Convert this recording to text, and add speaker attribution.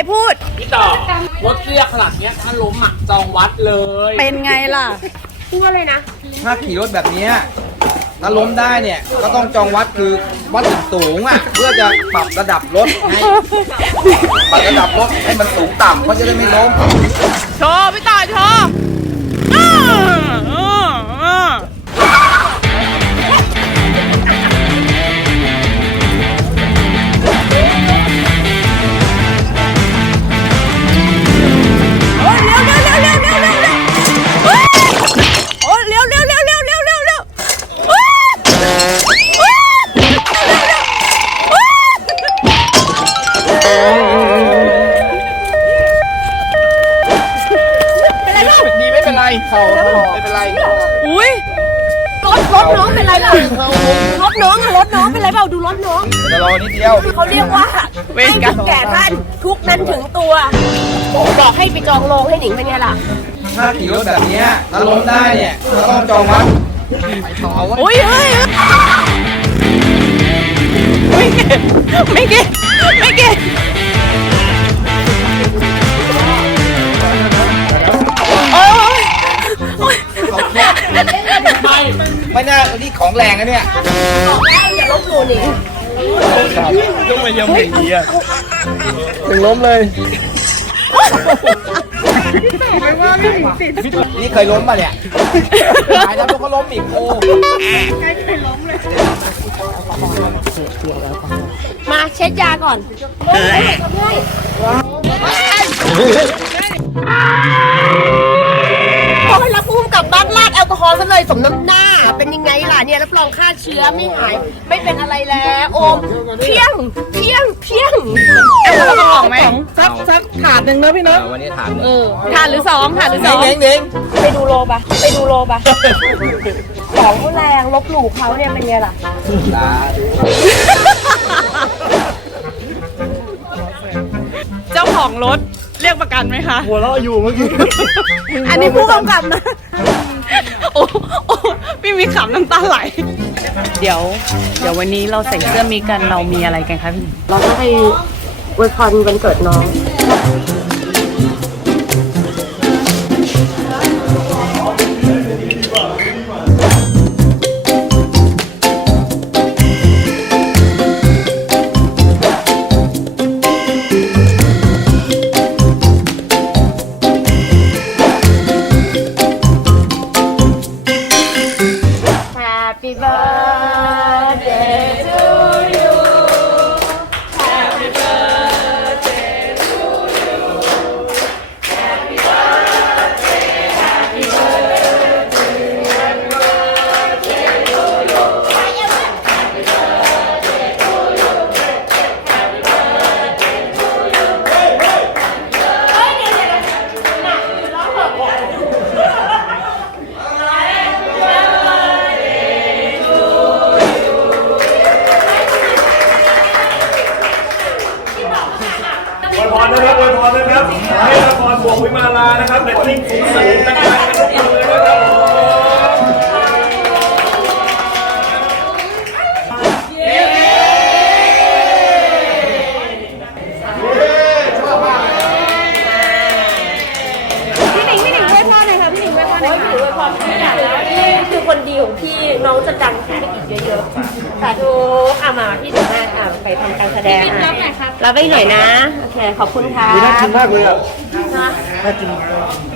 Speaker 1: ครพูด
Speaker 2: พี่ต่อรถเคลี้ยขนาดเนี้ยถ้าล้มอ่ะจองวัดเลย
Speaker 1: เป็นไงล่ะ
Speaker 3: พูดเลยนะ
Speaker 2: ถ้าขี่รถแบบนี้ถ้าล้มได้เนี่ยก็ต้องจองวัดคือวัดสูงอ่ะ เพื่อจะปรับระดับรถให้ปรับระดับรถให้มันสูงต่ำเพราะจะได้ไม่ล้ม
Speaker 1: โชว์พี่ต่อโชว์
Speaker 3: พอ
Speaker 4: ไม่เป็นไร
Speaker 1: อุ้ย
Speaker 3: รถรถน้องเป็นไรล่ะรถน้องรถน้องเป็นไรเปล่าดูรถน้อง
Speaker 4: จะรอนิดเดียว
Speaker 3: เขาเรียกว่าเวรกรรมแก่ท่านทุกนั้นถึงตัวบอกให้ไปจองโรงให้หนิงเป็นไงล่ะ
Speaker 2: ถ้าขิ่รแบบนี้ถ้าล้มได้เนี่ยเรต้องจองวัด
Speaker 1: อุ้ยเฮ้ย ไม่เก็บไม่เก็บไม่เก็บ
Speaker 2: นี้ของแรงอะเนี่ย
Speaker 3: อย่าล้มลนี่
Speaker 4: ต้องมายำอย่างนี้อะ
Speaker 5: ถึงล้มเลย
Speaker 2: นี่เคยล้มป่ะเนี่ยหายแล้วก็ล้มอีกโอ้ย
Speaker 3: เคยล้มเลย มาเช็ดยาก่อนโอ้ยแล้วพุ่มกับบ้านมาแอลกอฮอล์ซะเลยสมน้ำหน้า เป็นยังไงล่ะเนี่ยรับรองฆ่าเชื้อไม่หาย ไม่เป็นอะไรแล้ว โอมเพียงเพียงเพียงแอล
Speaker 1: กอฮอล์ของไหมซักซักถาดหนึ่งนะพี่น้องวันนี้ถาดเออถาดหรือสองถาดหรือสองเด
Speaker 4: ้งเด้ง
Speaker 3: ไปดูโลบะไปดูโลบะของแรงลบหลู่เขาเนี่ยเป็นไงล่ะลา
Speaker 1: เจ้าของรถเรียกประกันไหมคะ
Speaker 4: หัวเราะอยู่เมื่อกี้
Speaker 3: อันนี้ผู้กำกับนะ
Speaker 1: พี่มีขำน้ำตาไหลเดี๋ยว เดี๋ยววันนี้เราใส่เสื้อมีกันเรามีอะไรกันคะพี่
Speaker 6: เราให้ไวพรวันเกิดน้อง Happy birthday.
Speaker 7: ครับให้ละครบวกวิมาลานะครับแบทติ้งสูงสูงแต่งใจกันทุกคนเลยนะครับ
Speaker 3: พี่น้องจะดังขึ้นไปอีกเยอะ
Speaker 6: ๆสาธุอามาพี่ถึงแม่ไปทำการแสดงเราไปหน่อยนะ โอเค ขอบคุณค่ะ
Speaker 8: น่ากินมากเลยอ่ะ